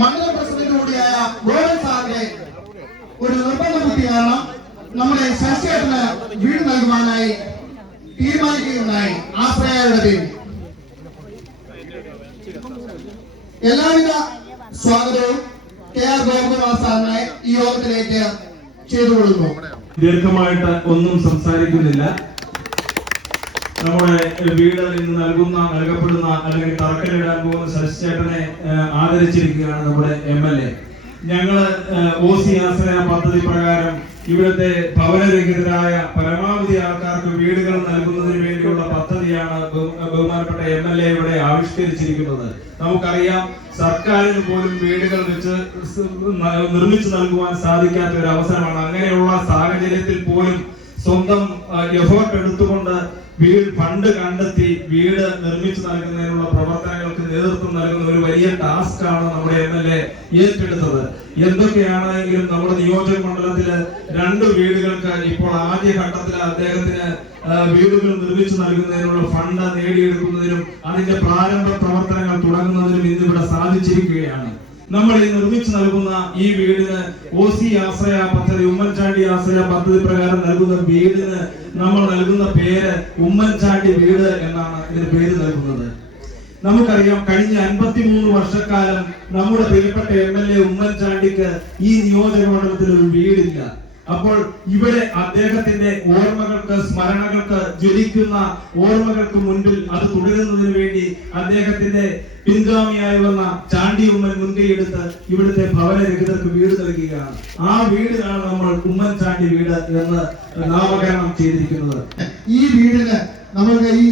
മണ്ഡല president കൂടിയായ ഗോവൻ സാറിന്റെ ഒരു നിർബന്ധ ബുദ്ധി കാരണം നമ്മുടെ ശശിയേട്ടന് വീട് നൽകുവാനായി തീരുമാനിക്കുകയുണ്ടായി. ആശ്രയയുടെ പേരിൽ. എല്ലാവിധ സ്വാഗതവും കെ ആർ ഗോപകുമാർ സാറിനെ ഈ യോഗത്തിലേക്ക് ചെയ്തു കൊടുക്കുന്നു ദീർഘമായിട്ട് ഒന്നും സംസാരിക്കുന്നില്ല. നമ്മുടെ വീട് ഇന്ന് നൽകുന്ന നൽകപ്പെടുന്ന അല്ലെങ്കിൽ തറക്കല്ലിടാൻ പോകുന്ന ശശിചേട്ടനെ ആദരിച്ചിരിക്കുകയാണ് നമ്മുടെ എം എൽ എ. ഞങ്ങൾ ഒ സി ആശ്രയ പദ്ധതി പ്രകാരം ഇവിടുത്തെ ഭവനരഹിതരായ പരമാവധി ആൾക്കാർക്ക് വീടുകൾ നൽകുന്നതിന് വേണ്ടിയുള്ള പദ്ധതിയാണ് ബഹുമാനപ്പെട്ട എം എൽ എ ഇവിടെ ആവിഷ്കരിച്ചിരിക്കുന്നത്. നമുക്കറിയാം സർക്കാരിന് പോലും വീടുകൾ വെച്ച് നിർമ്മിച്ചു നൽകുവാൻ സാധിക്കാത്ത ഒരു അവസരമാണ് അങ്ങനെയുള്ള സാഹചര്യത്തിൽ പോലും സ്വന്തം എഫേർട്ട് എടുത്തുകൊണ്ട് വീട് ഫണ്ട് കണ്ടെത്തി വീട് നിർമ്മിച്ചു നൽകുന്നതിനുള്ള പ്രവർത്തനങ്ങൾക്ക് നേതൃത്വം നൽകുന്ന ഒരു വലിയ ടാസ്ക് ആണ് നമ്മുടെ എം എൽ എ ഏറ്റെടുത്തത്. എന്തൊക്കെയാണെങ്കിലും നമ്മുടെ നിയോജക മണ്ഡലത്തിൽ രണ്ട് വീടുകൾക്ക് ഇപ്പോൾ ആദ്യ ഘട്ടത്തിൽ അദ്ദേഹത്തിന് വീടുകൾ നിർമ്മിച്ചു നൽകുന്നതിനുള്ള ഫണ്ട് നേടിയെടുക്കുന്നതിനും അതിന്റെ പ്രാരംഭ പ്രവർത്തനങ്ങൾ തുടങ്ങുന്നതിനും ഇന്നിവിടെ സാധിച്ചിരിക്കുകയാണ്. നമ്മൾ ഈ നിർമ്മിച്ചു നൽകുന്ന ഈ വീടിന് ഒ സി ആശ്രയ പദ്ധതി ഉമ്മൻചാണ്ടി ആശ്രയ പദ്ധതി പ്രകാരം നൽകുന്ന വീടിന് നമ്മൾ നൽകുന്ന പേര് ഉമ്മൻചാണ്ടി വീട് എന്നാണ് ഇതിന് പേര് നൽകുന്നത്. നമുക്കറിയാം കഴിഞ്ഞ അൻപത്തിമൂന്ന് വർഷക്കാലം നമ്മുടെ പ്രിയപ്പെട്ട എം എൽ എ ഉമ്മൻചാണ്ടിക്ക് ഈ നിയോജക മണ്ഡലത്തിൽ ഒരു വീടില്ല. അപ്പോൾ ഇവിടെ അദ്ദേഹത്തിന്റെ ഓർമ്മകൾക്ക് സ്മരണകൾക്ക് ജ്വലിക്കുന്ന ഓർമ്മകൾക്ക് മുൻപിൽ അത് തുടരുന്നതിന് വേണ്ടി അദ്ദേഹത്തിന്റെ പിൻഗാമിയായി വന്ന ചാണ്ടി ഉമ്മൻ മുൻകൈയെടുത്ത് ഇവിടുത്തെ ഭവനരഹിതർക്ക് വീട് നൽകുകയാണ്. ആ വീടിനാണ് നമ്മൾ ഉമ്മൻ ചാണ്ടി വീട് എന്ന് നാമകരണം ചെയ്തിരിക്കുന്നത്. ഈ വീടിന് നമുക്ക് ഈ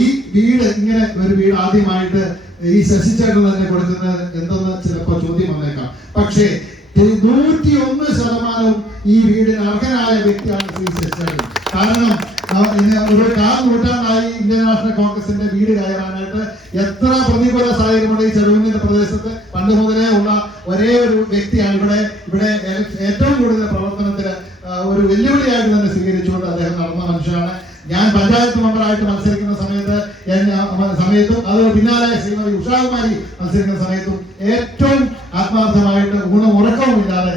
ഈ വീട് ഇങ്ങനെ ഒരു വീട് ആദ്യമായിട്ട് ഈ ശശിചേട്ടൻ തന്നെ കൊടുക്കുന്നത് എന്തെന്ന് ചിലപ്പോൾ ചോദ്യം വന്നേക്കാം. പക്ഷേ പണ്ട് ഉള്ള ഒരേ ഒരു വ്യക്തിയാണ്. ഇവിടെ ഇവിടെ ഏറ്റവും കൂടുതൽ പ്രവർത്തനത്തിന് ഒരു വെല്ലുവിളിയായിട്ട് തന്നെ സ്വീകരിച്ചുകൊണ്ട് അദ്ദേഹം നടന്ന മനുഷ്യനാണ്. ഞാൻ പഞ്ചായത്ത് മെമ്പറായിട്ട് മത്സരിക്കുന്ന സമയത്ത് സമയത്തും അത് പിന്നാലെ ശ്രീമതി ഉഷാകുമാരി മത്സരിക്കുന്ന സമയത്തും ഏറ്റവും ആത്മാർത്ഥമായിട്ട് ഊണും ഉറക്കവും ഇല്ലാതെ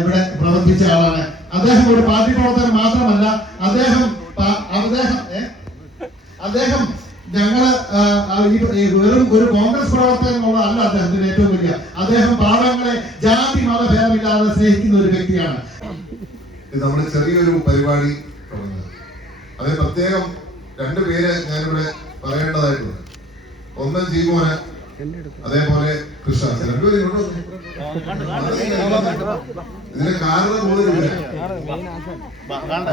ഇവിടെ പ്രവർത്തിച്ച ആളാണ്. അദ്ദേഹം ഒരു പാർട്ടി പ്രവർത്തകൻ മാത്രമല്ല അദ്ദേഹം അദ്ദേഹം അദ്ദേഹം ഞങ്ങൾ വെറും ഒരു കോൺഗ്രസ് പ്രവർത്തകൻ എന്നുള്ളതല്ല അദ്ദേഹത്തിന്റെ ഏറ്റവും വലിയ. അദ്ദേഹം പാവങ്ങളെ ജാതി മതഭേദമില്ലാതെ സ്നേഹിക്കുന്ന ഒരു വ്യക്തിയാണ്. നമ്മുടെ ചെറിയൊരു പരിപാടി തുടങ്ങുന്നത്. പ്രത്യേകം രണ്ടു പേര് ഞാനിവിടെ പറയേണ്ടതായിട്ടുണ്ട്. ഒന്ന് ജീമോന് അതേപോലെ കൃഷ്ണ. രണ്ടുപേരും. ഇതിന് കാരണം പേര്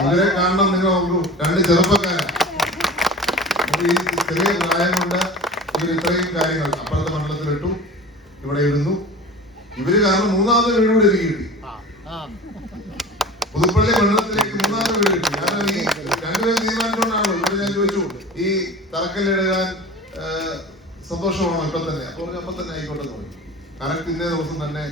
ഇവരെ കാണണം നിങ്ങൾ രണ്ട് ചെറുപ്പക്കാരാണ്. ഈ ചെറിയ പ്രായം കൊണ്ട് ഇവർ ഇത്രയും കാര്യങ്ങൾ അപ്പുറത്തെ മണ്ഡലത്തിൽ ഇട്ടു ഇവിടെ ഇടുന്നു ഇവർ കാരണം മൂന്നാമത്തെ വീട് കൂടി എനിക്ക് കിട്ടി. പുതുപ്പള്ളി മണ്ഡലത്തിലേക്ക് മൂന്നാമത്തെ വീട് കിട്ടി. കാരണം ഈ രണ്ടുപേരും തീരുമാനിച്ചുകൊണ്ടാണോ ഇവിടെ ഞാൻ ചോദിച്ചു. ഈ തറക്കല്ലിടാൻ സന്തോഷമാണോ? ഇപ്പൊ തന്നെ. അപ്പൊ അപ്പൊ തന്നെ ആയിക്കോട്ടെ തോന്നി കറക്റ്റ് ഇന്നേ ദിവസം തന്നെ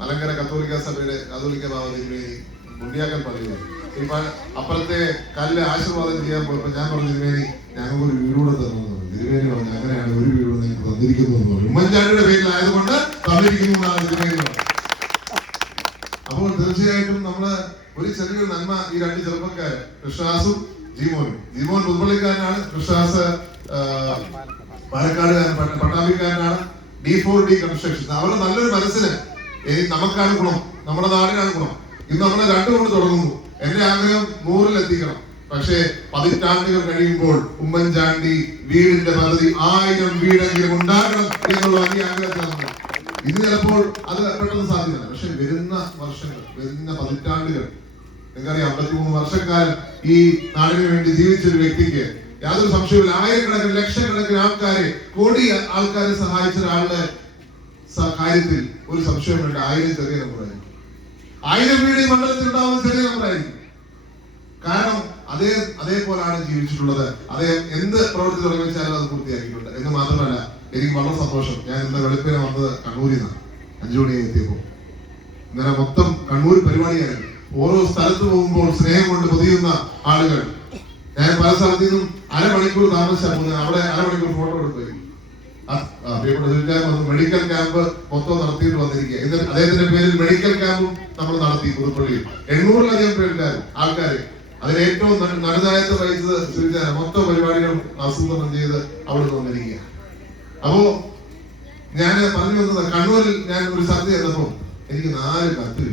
മലങ്കര കത്തോലിക്ക സഭയുടെ കത്തോലിക്ക തിരുമേനി മുണ്ടിയാക്കൽ പള്ളിയിൽ ഇപ്പൊ അപ്പുറത്തെ കല്ല് ആശീർവാദം ചെയ്യാൻ പോയപ്പോ ഞാൻ പറഞ്ഞു തിരുമേനി ഞങ്ങൾക്ക് ഒരു വീടൂടെ തന്നു. എന്ന് പറഞ്ഞു. അങ്ങനെയാണ് ഒരു വീട് നിങ്ങൾക്ക് തന്നിരിക്കുന്നു എന്ന് പറഞ്ഞു. ഉമ്മൻചാണ്ടിയുടെ പേരിലായതുകൊണ്ട് തന്നിരിക്കുന്നു എന്നാണ് പറഞ്ഞത്. അപ്പോൾ തീർച്ചയായിട്ടും നമ്മൾ ഒരു ചെറിയൊരു നന്മ ഈ രണ്ട് ചെറുപ്പക്കാർ കൃഷ്ണാസും ജീമോനും. ജീമോൻ പുതുപ്പള്ളിക്കാരനാണ് കൃഷ്ണാസ് പാലക്കാട് പട്ടാമ്പിക്കാരനാണ്. ഡി ഫോർ ഡി കൺസ്ട്രക്ഷൻ അവരുടെ നല്ലൊരു മനസ്സിന് നമുക്കാണ് ഗുണം നമ്മുടെ നാടിനാണ് ഗുണം. ഇന്ന് നമ്മളെ രണ്ടു കൊണ്ട് തുടങ്ങുന്നു. എന്റെ ആഗ്രഹം നൂറിൽ എത്തിക്കണം പക്ഷേ പതിറ്റാണ്ടുകൾ കഴിയുമ്പോൾ ഉമ്മൻചാണ്ടി വീടിന്റെ പദ്ധതി ആയിരം വീടെങ്കിലും ഉണ്ടാകണം എന്നുള്ള വലിയ ആഗ്രഹത്തിലാണ്. ഇത് ചിലപ്പോൾ അത് പെട്ടെന്ന് സാധ്യമല്ല. പക്ഷെ വരുന്ന വർഷങ്ങൾ വരുന്ന പതിറ്റാണ്ടുകൾ നിങ്ങൾക്കറിയാം അമ്പത്തിമൂന്ന് വർഷക്കാലം ഈ നാടിനു വേണ്ടി ജീവിച്ച ഒരു വ്യക്തിക്ക് യാതൊരു സംശയമില്ല ആയിരക്കണക്കിന് ലക്ഷക്കണക്കിന് ആൾക്കാരെ കോടി ആൾക്കാരെ സഹായിച്ച ഒരാളുടെ കാര്യത്തിൽ ഒരു സംശയം വേണ്ട ആയിരം ചെറിയ നമ്പറായിരിക്കും. ആയിരം വീട് മണ്ഡലത്തിൽ ഉണ്ടാവുന്ന ചെറിയ നമ്പറായിരിക്കും. കാരണം അതേ അതേപോലാണ് ജീവിച്ചിട്ടുള്ളത്. അദ്ദേഹം എന്ത് പ്രവൃത്തി തുടങ്ങി അത് പൂർത്തിയാക്കിയിട്ടുണ്ട്. എന്ന് മാത്രമല്ല എനിക്ക് വളരെ സന്തോഷം. ഞാൻ ഇന്ന് വെളുപ്പിനെ വന്നത് കണ്ണൂരിൽ നിന്നാണ്. അഞ്ചു മണിയായി എത്തിയപ്പോൾ. ഇന്നലെ മൊത്തം കണ്ണൂർ പരിപാടിയായിരുന്നു ഓരോ സ്ഥലത്ത് പോകുമ്പോൾ സ്നേഹം കൊണ്ട് പൊതിയുന്ന ആളുകൾ. ഞാൻ പല സ്ഥലത്തു നിന്നും അരമണിക്കൂർ താമസിച്ചാൽ പോകുന്നത്. അവിടെ അരമണിക്കൂർ ഫോട്ടോ എടുക്കുകയും മെഡിക്കൽ ക്യാമ്പ് മൊത്തം നടത്തിയിട്ട് വന്നിരിക്കുക. അദ്ദേഹത്തിന്റെ പേരിൽ മെഡിക്കൽ ക്യാമ്പും നമ്മൾ നടത്തി പുതുപ്പള്ളിയിൽ. എണ്ണൂറിലധികം പേരുണ്ടായിരുന്നു ആൾക്കാര്. ഏറ്റവും നട- വഹിച്ചത് ശ്രീജന മൊത്തം പരിപാടികളും ആസൂത്രണം ചെയ്ത് അവിടെ വന്നിരിക്കുക അപ്പോ ഞാൻ പറഞ്ഞു വന്നത് കണ്ണൂരിൽ ഞാൻ ഒരു സദ്യ എന്നപ്പോ എനിക്ക് നാല് കത്ത്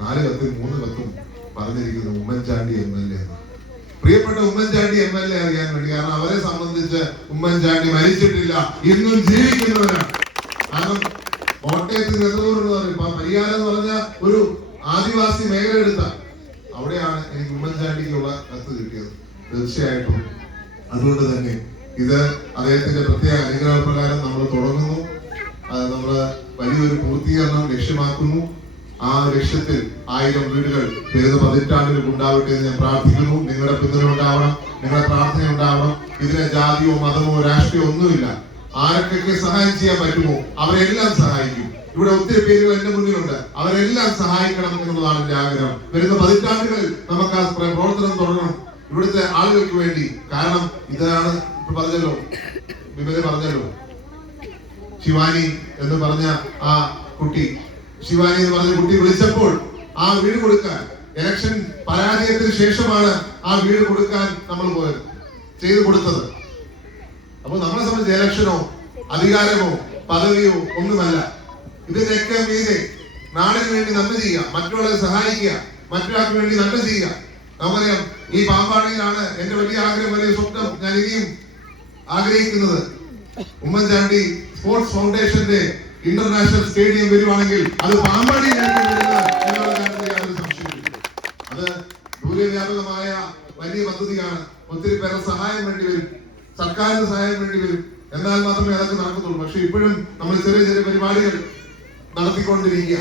നാല് കത്ത് മൂന്ന് കത്തും പറഞ്ഞിരിക്കുന്നത് ഉമ്മൻചാണ്ടി എം എൽ എ പ്രിയപ്പെട്ട ഉമ്മൻചാണ്ടി എം എൽ എ അറിയാൻ വേണ്ടി കാരണം അവരെ സംബന്ധിച്ച് ഉമ്മൻചാണ്ടി മരിച്ചിട്ടില്ല ഇന്നും ജീവിക്കുന്നവരാണ്. കാരണം കോട്ടയത്ത് നെതൂർ എന്ന് പറയും എന്ന് പറഞ്ഞ ഒരു ആദിവാസി മേഖല എടുത്ത അവിടെയാണ് എനിക്ക് ഉമ്മൻചാണ്ടിക്കുള്ള കത്ത് കിട്ടിയത് തീർച്ചയായിട്ടും. അതുകൊണ്ട് തന്നെ ഇത് അദ്ദേഹത്തിന്റെ പ്രത്യേക അനുഗ്രഹപ്രകാരം നമ്മൾ തുടങ്ങുന്നു. അത് നമ്മൾ വലിയൊരു പൂർത്തീകരണം ലക്ഷ്യമാക്കുന്നു. ആ ലക്ഷ്യത്തിൽ ആയിരം വീടുകൾ വരുന്ന പതിറ്റാണ്ടിൽ ഉണ്ടാവട്ടെ എന്ന് ഞാൻ പ്രാർത്ഥിക്കുന്നു. നിങ്ങളുടെ പിന്തുണ ഉണ്ടാവണം നിങ്ങളുടെ പ്രാർത്ഥന ഉണ്ടാവണം. ഇതിന് ജാതിയോ മതമോ രാഷ്ട്രീയോ ഒന്നുമില്ല. ആരൊക്കെ സഹായം ചെയ്യാൻ പറ്റുമോ അവരെല്ലാം സഹായിക്കും. ഇവിടെ ഒത്തിരി പേരുകൾ എന്റെ മുന്നിലുണ്ട്. അവരെല്ലാം സഹായിക്കണം എന്നുള്ളതാണ് എന്റെ ആഗ്രഹം. വരുന്ന പതിറ്റാണ്ടുകളിൽ നമുക്ക് ആ പ്ര- പ്രവർത്തനം തുടരണം ഇവിടുത്തെ ആളുകൾക്ക് വേണ്ടി കാരണം ഇതാണ് ഇപ്പൊ പറഞ്ഞല്ലോ വിമത പറഞ്ഞല്ലോ. ശിവാനി എന്ന് പറഞ്ഞ ആ കുട്ടി. ശിവാനി എന്ന് പറഞ്ഞ കുട്ടി വിളിച്ചപ്പോൾ ആ വീട് കൊടുക്കാൻ ഇലക്ഷൻ പരാജയത്തിന് ശേഷമാണ് ആ വീട് കൊടുക്കാൻ നമ്മൾ പോയത് ചെയ്തു കൊടുത്തത്. അപ്പൊ നമ്മളെ സംബന്ധിച്ച് ഇലക്ഷനോ അധികാരമോ പദവിയോ ഒന്നുമല്ല. ഇതിന്റെയൊക്കെ മീതെ നാടിന് വേണ്ടി നന്മ ചെയ്യുക മറ്റുള്ളവരെ സഹായിക്കുക മറ്റൊരാൾക്ക് വേണ്ടി നന്മ ചെയ്യുക. നമുക്കറിയാം ഈ പാമ്പാടിയിലാണ് എന്റെ വലിയ ആഗ്രഹം വലിയ സ്വപ്നം ഞാൻ ഇനിയും ആഗ്രഹിക്കുന്നത്. ഉമ്മൻചാണ്ടി സ്പോർട്സ് ഫൗണ്ടേഷന്റെ ഇന്റർനാഷണൽ സ്റ്റേഡിയം വരുവാണെങ്കിൽ അത് പാമ്പാടി അത് ദൂരവ്യാപകമായ വലിയ പദ്ധതിയാണ്. ഒത്തിരി പേരുടെ സഹായം വേണ്ടി വരും. സർക്കാരിന് സഹായം വേണ്ടി വരും. എന്നാൽ മാത്രമേ അതൊക്കെ നടക്കത്തുള്ളൂ. പക്ഷെ ഇപ്പോഴും നമ്മൾ ചെറിയ ചെറിയ പരിപാടികൾ നടത്തിക്കൊണ്ടിരിക്കുക.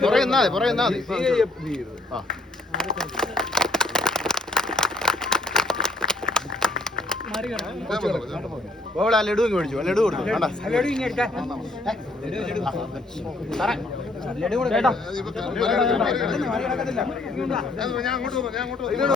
പുറകെ നിന്നാ മതി പുറകെ നിന്നാ മതി ആ. ഗോവള ലഡു ഇങ്ങ് മേടിച്ചു ലഡു കൊടുത്തു വേണ്ട ഞാൻ അങ്ങോട്ട്